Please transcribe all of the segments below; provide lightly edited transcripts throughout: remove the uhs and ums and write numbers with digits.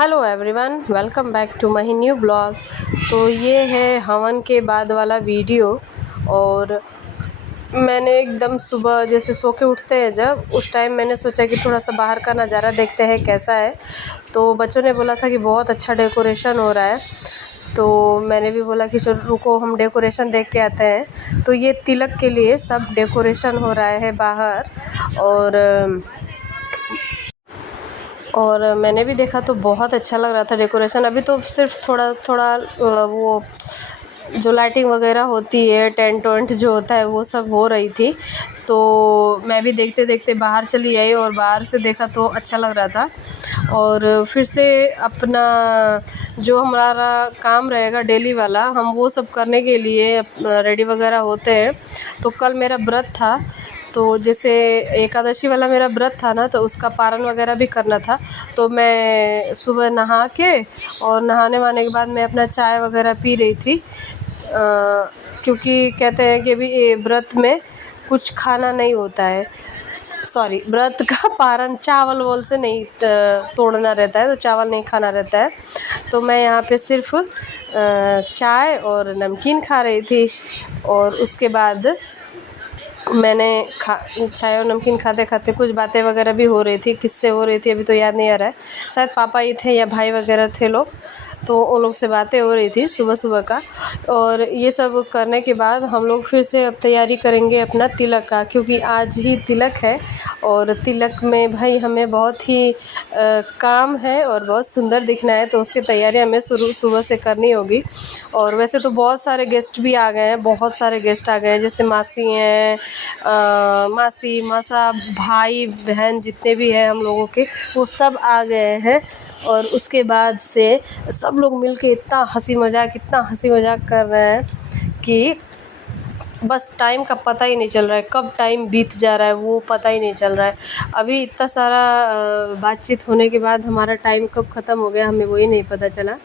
Hello everyone, welcome back to my new blog. तो ये है हवन के बाद वाला वीडियो। और मैंने एकदम सुबह जैसे सो के उठते हैं जब उस टाइम मैंने सोचा कि थोड़ा सा बाहर का नज़ारा देखते हैं कैसा है। तो बच्चों ने बोला था कि बहुत अच्छा डेकोरेशन हो रहा है, तो मैंने भी बोला कि चलो रुको हम डेकोरेशन देख के आते हैं। तो ये तिलक के लिए सब डेकोरेशन हो रहा है बाहर। और मैंने भी देखा तो बहुत अच्छा लग रहा था डेकोरेशन। अभी तो सिर्फ थोड़ा थोड़ा वो जो लाइटिंग वगैरह होती है, टेंट वेंट जो होता है वो सब हो रही थी। तो मैं भी देखते देखते बाहर चली आई और बाहर से देखा तो अच्छा लग रहा था। और फिर से अपना जो हमारा काम रहेगा डेली वाला, हम वो सब करने के लिए रेडी वगैरह होते हैं। तो कल मेरा व्रत था, तो जैसे एकादशी वाला मेरा व्रत था ना, तो उसका पारण वगैरह भी करना था। तो मैं सुबह नहा के और नहाने वाने के बाद मैं अपना चाय वगैरह पी रही थी, क्योंकि कहते हैं कि अभी ये व्रत में कुछ खाना नहीं होता है। सॉरी, व्रत का पारण चावल वोल से नहीं तोड़ना रहता है, तो चावल नहीं खाना रहता है। तो मैं यहाँ पे सिर्फ चाय और नमकीन खा रही थी। और उसके बाद मैंने चाय और नमकीन खाते खाते कुछ बातें वगैरह भी हो रही थी, किससे हो रही थी अभी तो याद नहीं आ रहा है। शायद पापा ही थे या भाई वगैरह थे लोग, तो उन लोग से बातें हो रही थी सुबह सुबह का। और ये सब करने के बाद हम लोग फिर से अब तैयारी करेंगे अपना तिलक का, क्योंकि आज ही तिलक है। और तिलक में भाई हमें बहुत ही काम है और बहुत सुंदर दिखना है, तो उसकी तैयारी हमें सुबह से करनी होगी। और वैसे तो बहुत सारे गेस्ट भी आ गए हैं, बहुत सारे गेस्ट आ गए हैं, जैसे मासी हैं, मासी मासा भाई बहन जितने भी हैं हम लोगों के, वो सब आ गए हैं। और उसके बाद से सब लोग मिलके इतना हंसी मजाक कर रहे हैं कि बस टाइम का पता ही नहीं चल रहा है, कब टाइम बीत जा रहा है वो पता ही नहीं चल रहा है। अभी इतना सारा बातचीत होने के बाद हमारा टाइम कब ख़त्म हो गया हमें वही नहीं पता चला।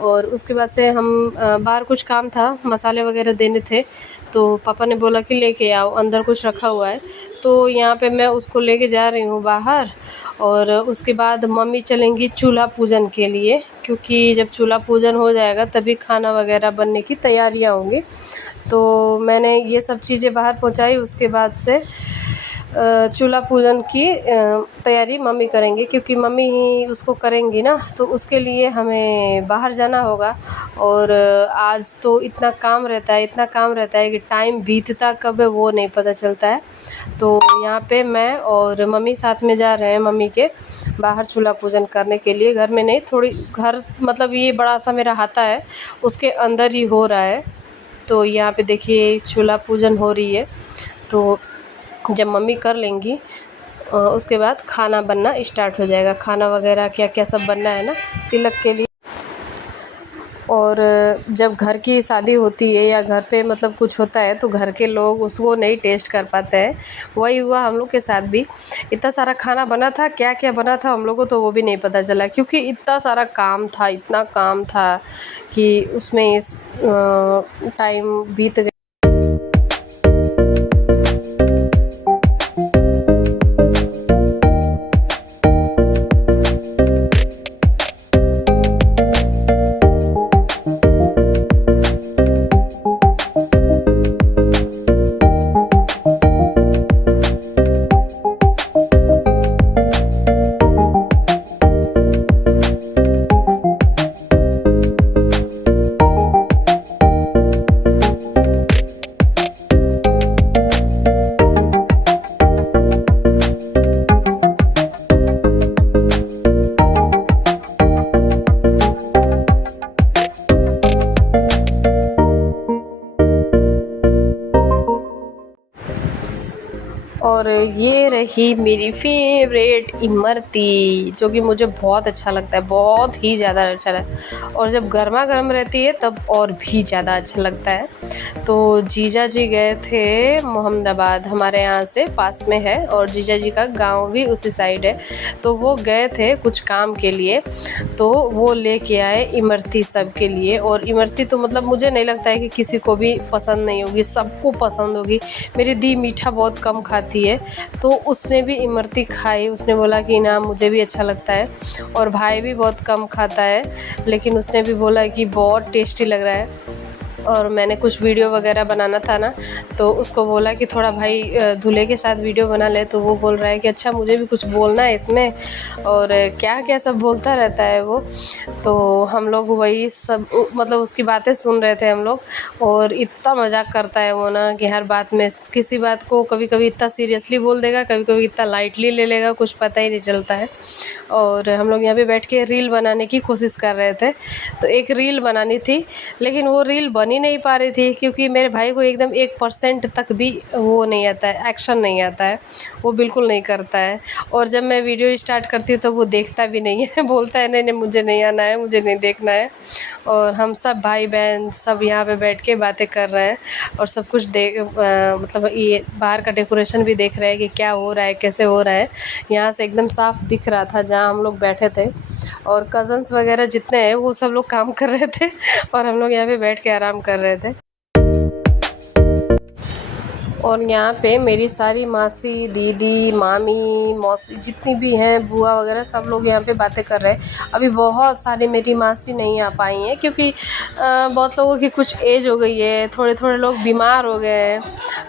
और उसके बाद से हम बाहर कुछ काम था, मसाले वगैरह देने थे, तो पापा ने बोला कि लेके आओ, अंदर कुछ रखा हुआ है। तो यहाँ पे मैं उसको लेके जा रही हूँ बाहर। और उसके बाद मम्मी चलेंगी चूल्हा पूजन के लिए, क्योंकि जब चूल्हा पूजन हो जाएगा तभी खाना वगैरह बनने की तैयारियाँ होंगी। तो मैंने ये सब चीज़ें बाहर पहुँचाई। उसके बाद से चूल्हा पूजन की तैयारी मम्मी करेंगी, क्योंकि मम्मी ही उसको करेंगी ना, तो उसके लिए हमें बाहर जाना होगा। और आज तो इतना काम रहता है कि टाइम बीतता कब है वो नहीं पता चलता है। तो यहाँ पे मैं और मम्मी साथ में जा रहे हैं मम्मी के बाहर चूल्हा पूजन करने के लिए। घर में नहीं, थोड़ी घर मतलब ये बड़ा सा मेरा हाता है उसके अंदर ही हो रहा है। तो यहाँ पे देखिए चूल्हा पूजन हो रही है। तो जब मम्मी कर लेंगी उसके बाद खाना बनना स्टार्ट हो जाएगा। खाना वगैरह क्या क्या सब बनना है ना तिलक के लिए। और जब घर की शादी होती है या घर पे मतलब कुछ होता है तो घर के लोग उसको नहीं टेस्ट कर पाते हैं। वही हुआ हम लोग के साथ भी। इतना सारा खाना बना था, क्या क्या बना था हम लोग को तो वो भी नहीं पता चला, क्योंकि इतना सारा काम था, इतना काम था कि उसमें इस टाइम बीत गया। और ये रही मेरी फेवरेट इमरती, जो कि मुझे बहुत अच्छा लगता है, बहुत ही ज़्यादा अच्छा लगता है। और जब गर्मा गर्म रहती है तब और भी ज़्यादा अच्छा लगता है। तो जीजा जी गए थे मोहम्मदाबाद, हमारे यहाँ से पास में है, और जीजा जी का गांव भी उसी साइड है। तो वो गए थे कुछ काम के लिए, तो वो लेके आए इमरती सब के लिए। और इमरती तो मतलब मुझे नहीं लगता है कि किसी को भी पसंद नहीं होगी, सबको पसंद होगी। मेरी दी मीठा बहुत कम खाती होती है, तो उसने भी इमरती खाई। उसने बोला कि ना मुझे भी अच्छा लगता है, और भाई भी बहुत कम खाता है, लेकिन उसने भी बोला कि बहुत टेस्टी लग रहा है। और मैंने कुछ वीडियो वगैरह बनाना था ना, तो उसको बोला कि थोड़ा भाई दूल्हे के साथ वीडियो बना ले, तो वो बोल रहा है कि अच्छा मुझे भी कुछ बोलना है इसमें, और क्या क्या सब बोलता रहता है वो। तो हम लोग वही सब मतलब उसकी बातें सुन रहे थे हम लोग, और इतना मजाक करता है वो ना कि हर बात में किसी बात को कभी कभी इतना सीरियसली बोल देगा, कभी कभी इतना लाइटली ले लेगा, कुछ पता ही नहीं चलता है। और हम लोग यहाँ पे बैठ के रील बनाने की कोशिश कर रहे थे। तो एक रील बनानी थी, लेकिन वो रील बन ही नहीं पा रही थी, क्योंकि मेरे भाई को एकदम 1% तक भी वो नहीं आता है, एक्शन नहीं आता है, वो बिल्कुल नहीं करता है। और जब मैं वीडियो स्टार्ट करती हूँ तो वो देखता भी नहीं है, बोलता है नहीं नहीं मुझे नहीं आना है, मुझे नहीं देखना है। और हम सब भाई बहन सब यहाँ पे बैठ के बातें कर रहे हैं, और सब कुछ मतलब ये बाहर का डेकोरेशन भी देख रहे हैं कि क्या हो रहा है, कैसे हो रहा है। यहाँ से एकदम साफ दिख रहा था जहाँ हम लोग बैठे थे, और कज़न्स वगैरह जितने हैं वो सब लोग काम कर रहे थे, और हम लोग यहाँ पे बैठ के आराम कर रहे थे। और यहाँ पे मेरी सारी मासी, दीदी, मामी, मौसी जितनी भी हैं, बुआ वगैरह, सब लोग यहाँ पे बातें कर रहे हैं। अभी बहुत सारी मेरी मासी नहीं आ पाई हैं, क्योंकि बहुत लोगों की कुछ एज हो गई है, थोड़े थोड़े लोग बीमार हो गए हैं,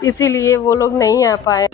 इसीलिए वो लोग नहीं आ पाए।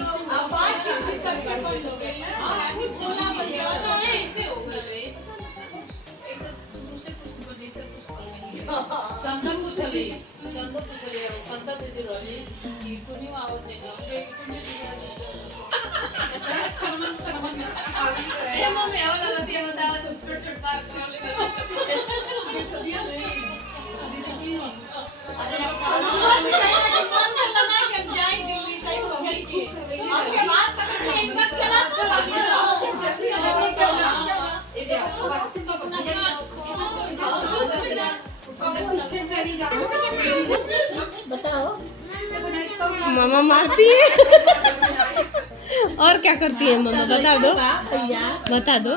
मामा मारती है। और क्या करती है मामा, बता दो, बता दो।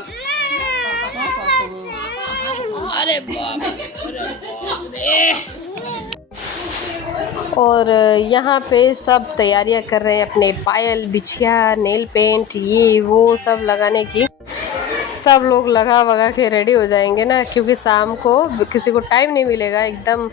अरे बाप रे। और यहाँ पे सब तैयारियां कर रहे हैं अपने पायल, बिछिया, नेल पेंट, ये वो सब लगाने की। सब लोग लगा वगा के रेडी हो जाएंगे ना, क्योंकि शाम को किसी को टाइम नहीं मिलेगा। एकदम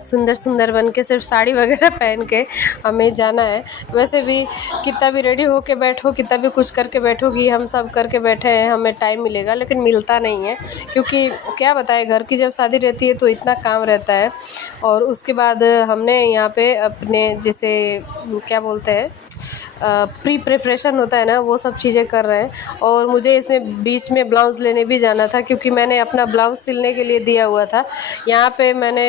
सुंदर सुंदर बन के सिर्फ साड़ी वगैरह पहन के हमें जाना है। वैसे भी कितना भी रेडी होके बैठो, कितना भी कुछ करके बैठो कि हम सब करके बैठे हैं हमें टाइम मिलेगा, लेकिन मिलता नहीं है। क्योंकि क्या बताएं, घर की जब शादी रहती है तो इतना काम रहता है। और उसके बाद हमने यहाँ पे अपने जैसे क्या बोलते हैं प्री प्रिपरेशन होता है ना, वो सब चीज़ें कर रहे हैं। और मुझे इसमें बीच में ब्लाउज़ लेने भी जाना था, क्योंकि मैंने अपना ब्लाउज़ सिलने के लिए दिया हुआ था। यहाँ पे मैंने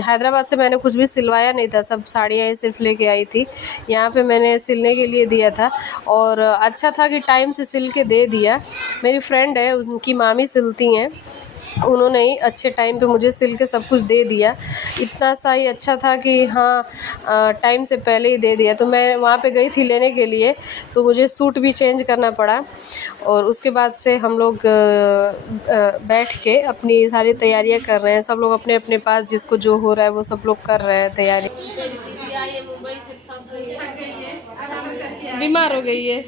हैदराबाद से मैंने कुछ भी सिलवाया नहीं था, सब साड़ियाँ ही सिर्फ लेके आई थी। यहाँ पे मैंने सिलने के लिए दिया था, और अच्छा था कि टाइम से सिल के दे दिया। मेरी फ्रेंड है, उनकी मामी सिलती हैं, उन्होंने ही अच्छे टाइम पे मुझे सिल के सब कुछ दे दिया। इतना सा ही अच्छा था कि हाँ टाइम से पहले ही दे दिया। तो मैं वहाँ पे गई थी लेने के लिए, तो मुझे सूट भी चेंज करना पड़ा। और उसके बाद से हम लोग बैठ के अपनी सारी तैयारियाँ कर रहे हैं। सब लोग अपने अपने पास जिसको जो हो रहा है वो सब लोग कर रहे हैं तैयारी। बीमार हो गई है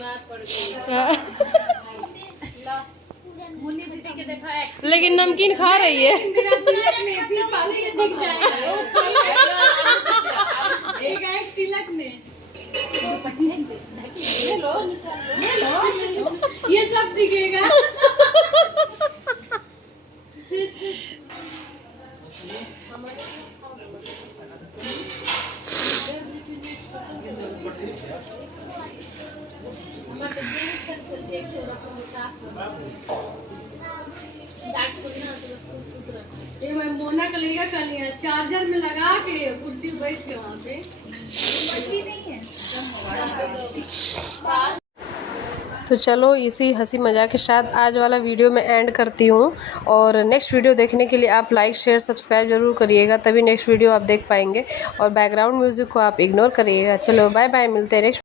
लेकिन नमकीन खा रही है। ये सब दिखेगा। ये मैं मोना का लेगा कल यहाँ चार्जर में लगा के कुर्सी बैठ के वहाँ पे तो चलो इसी हंसी मजाक के साथ आज वाला वीडियो मैं एंड करती हूँ। और नेक्स्ट वीडियो देखने के लिए आप लाइक शेयर सब्सक्राइब ज़रूर करिएगा, तभी नेक्स्ट वीडियो आप देख पाएंगे। और बैकग्राउंड म्यूज़िक को आप इग्नोर करिएगा। चलो बाय बाय, मिलते हैं नेक्स्ट।